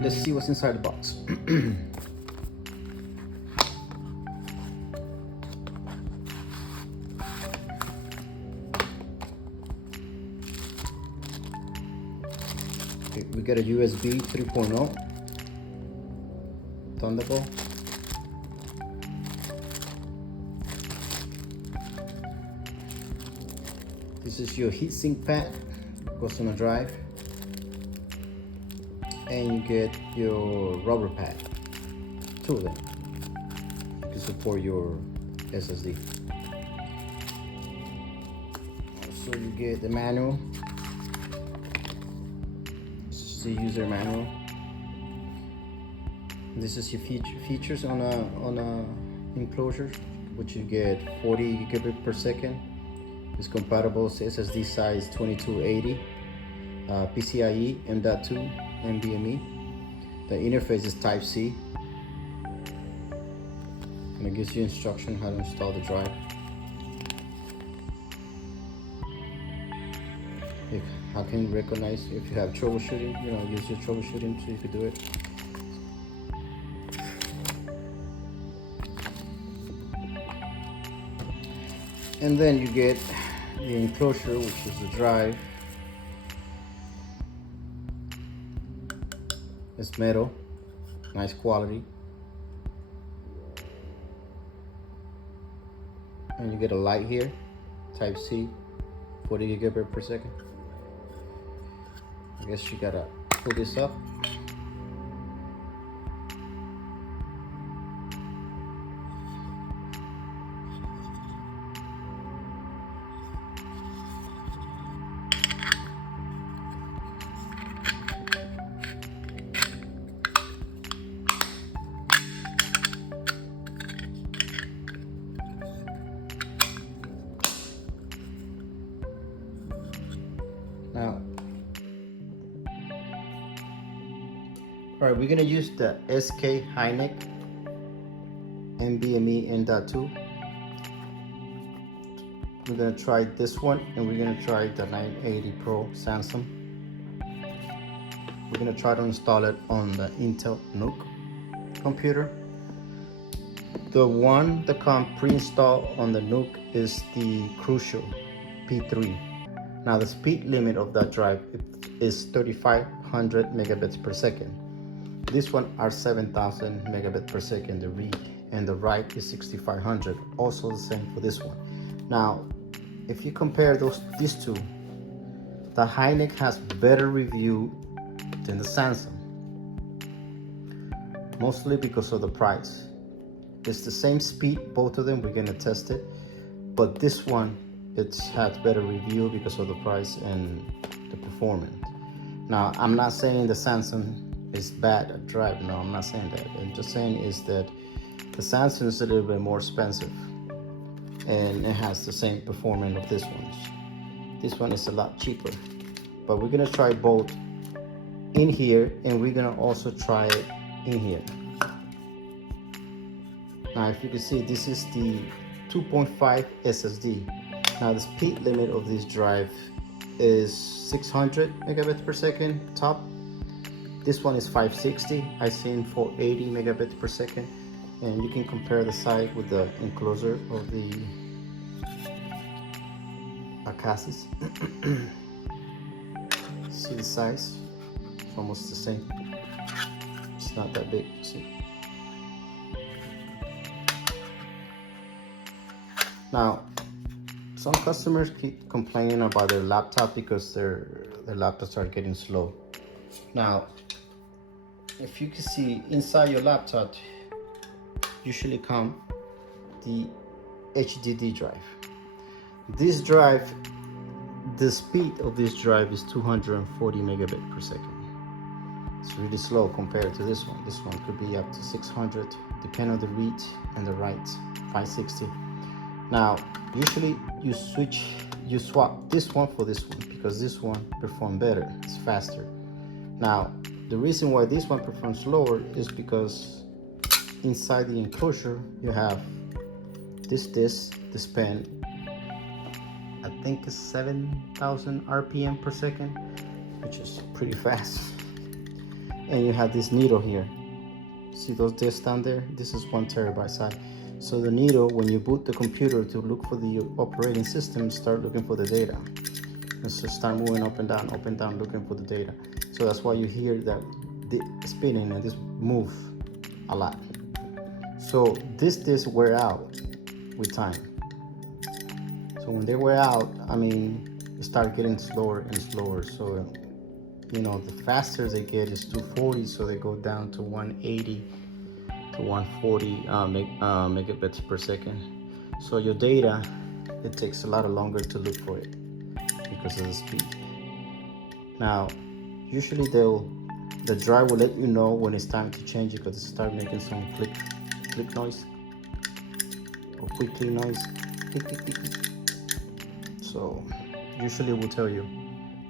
let's see what's inside the box. Okay, we got a USB 3.0 Thunderbolt. This is your heatsink pad, goes on a drive, and you get your rubber pad, two of them, to support your SSD. So you get the manual. This is the user manual. This is your features on a enclosure, which you get 40 gigabit per second. It's compatible to SSD size 2280, PCIe M.2, NVMe. The interface is Type-C, and it gives you instruction how to install the drive. How can you recognize if you have troubleshooting? Use your troubleshooting so you can do it. And then you get the enclosure, which is the drive. It's metal, nice quality. And you get a light here, Type-C, 40 gigabit per second. I guess you gotta pull this up. Now, all right, we're gonna use the SK hynix NVMe N.2. We're gonna try this one, and we're gonna try the 980 Pro Samsung. We're gonna try to install it on the Intel NUC computer. The one that comes pre-installed on the NUC is the Crucial P3. Now the speed limit of that drive is 3500 megabits per second. This one are 7000 megabits per second, the read, and the write is 6500. Also the same for this one. Now, if you compare these two, the Hynix has better review than the Samsung, mostly because of the price. It's the same speed, both of them. We're gonna test it, but this one, it has better review because of the price and the performance. Now, I'm not saying the Samsung is bad at drive. No, I'm not saying that. I'm just saying is that the Samsung is a little bit more expensive, and it has the same performance of this one. This one is a lot cheaper, but we're gonna try both in here, and we're gonna also try it in here. Now, if you can see, this is the 2.5 SSD. Now the speed limit of this drive is 600 megabits per second top. This one is 560. I seen 480 megabits per second, and you can compare the size with the enclosure of the Acasis. See the size? It's almost the same. It's not that big. See? Now, some customers keep complaining about their laptop because their laptops are getting slow. Now, if you can see inside your laptop, usually come the HDD drive. This drive, the speed of this drive is 240 megabit per second. It's really slow compared to this one. This one could be up to 600, depending on the read and the write, 560. Now, usually you swap this one for this one because this one performs better, it's faster. Now, the reason why this one performs slower is because inside the enclosure you have this pen, I think is 7,000 RPM per second, which is pretty fast. and you have this needle here. See those discs down there? This is 1 terabyte size. So the needle, when you boot the computer to look for the operating system, start looking for the data. And so start moving up and down, looking for the data. So that's why you hear that spinning and this move a lot. So this disc wear out with time. So when they wear out, I mean, it start getting slower and slower. So, you know, the faster they get is 240, so they go down to 180 to 140 megabits per second. So your data, it takes a lot longer to look for it because of the speed. Now, usually the drive will let you know when it's time to change it because it start making some click noise or quickly noise. Click, click, click, click. So usually it will tell you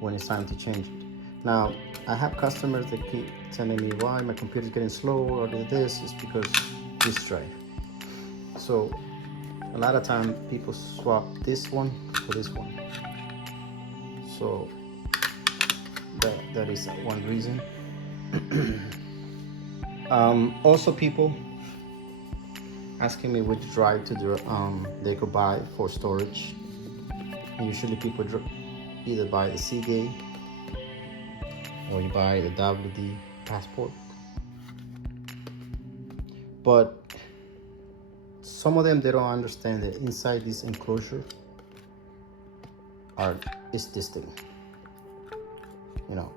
when it's time to change it. Now, I have customers that keep telling me why my computer's getting slow or this is because this drive. So a lot of time people swap this one for this one. So that is one reason. Also, people asking me which drive they could buy for storage. Usually people either buy the Seagate or you buy the WD Passport. But some of them, they don't understand that inside this enclosure is this thing, you know.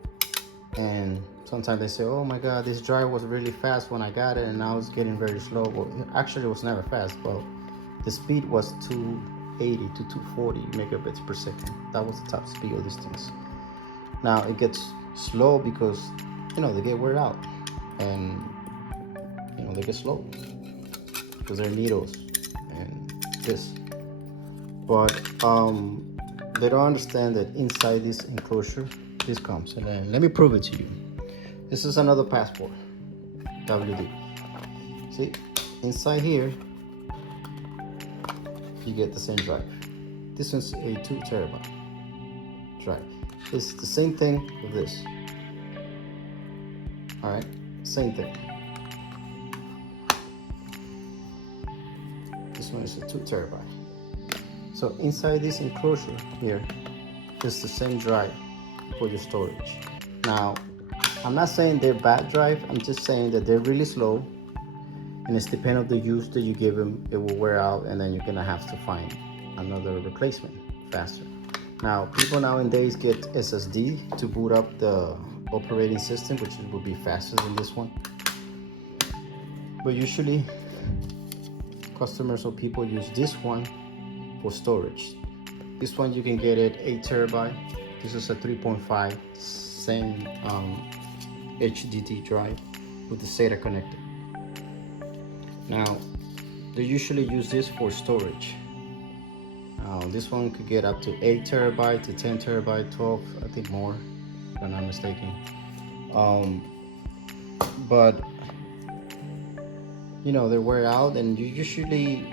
And sometimes they say, oh my god, this drive was really fast when I got it and now it's getting very slow. Well, actually it was never fast. Well, the speed was 280 to 240 megabits per second. That was the top speed of these things. Now it gets slow because, you know, they get wear out and, you know, they get slow because they're needles and this. But they don't understand that inside this enclosure, this comes. And then let me prove it to you. This is another Passport WD. See, inside here you get the same drive. This one's a 2 terabyte drive. It's the same thing with this. All right, same thing. This one is a 2 terabyte. So inside this enclosure here is the same drive for your storage. Now, I'm not saying they're bad drive. I'm just saying that they're really slow, and it's depending on the use that you give them. It will wear out, and then you're gonna have to find another replacement faster. Now, people nowadays get SSD to boot up the operating system, which will be faster than this one. But usually, customers or people use this one for storage. This one you can get it 8 terabyte. This is a 3.5, same HDD drive with the SATA connector. Now, they usually use this for storage. This one could get up to 8 terabyte to 10 terabyte, 12, I think more, if I'm not mistaken. But you know, they wear out, and usually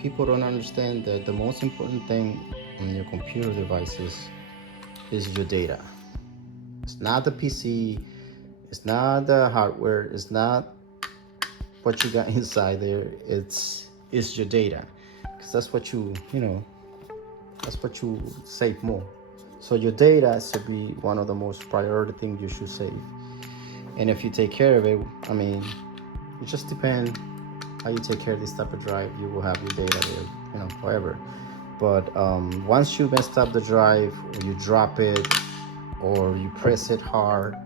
people don't understand that the most important thing on your computer devices is your data. It's not the PC, it's not the hardware, it's not what you got inside there. It's your data, because that's what you know, that's what you save more. So your data should be one of the most priority things you should save. And if you take care of it, I mean, it just depends how you take care of this type of drive. You will have your data there, you know, forever. But once you messed up the drive, or you drop it, or you press it hard,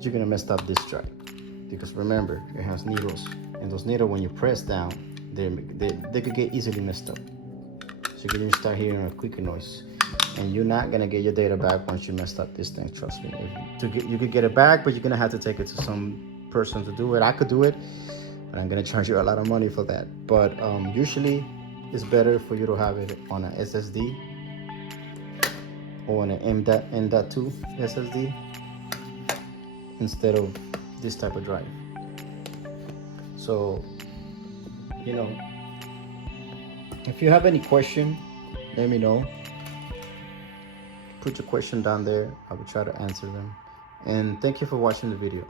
you're gonna mess up this drive. Because remember, it has needles, and those needles, when you press down, they could get easily messed up. So you're gonna start hearing a clicking noise, and you're not gonna get your data back once you messed up this thing. Trust me. You could get it back, but you're gonna have to take it to some person to do it. I could do it, but I'm gonna charge you a lot of money for that. But usually, it's better for you to have it on an SSD or on an M.2 SSD instead of this type of drive. So, you know, if you have any question, let me know. Put your question down there. I will try to answer them. And thank you for watching the video.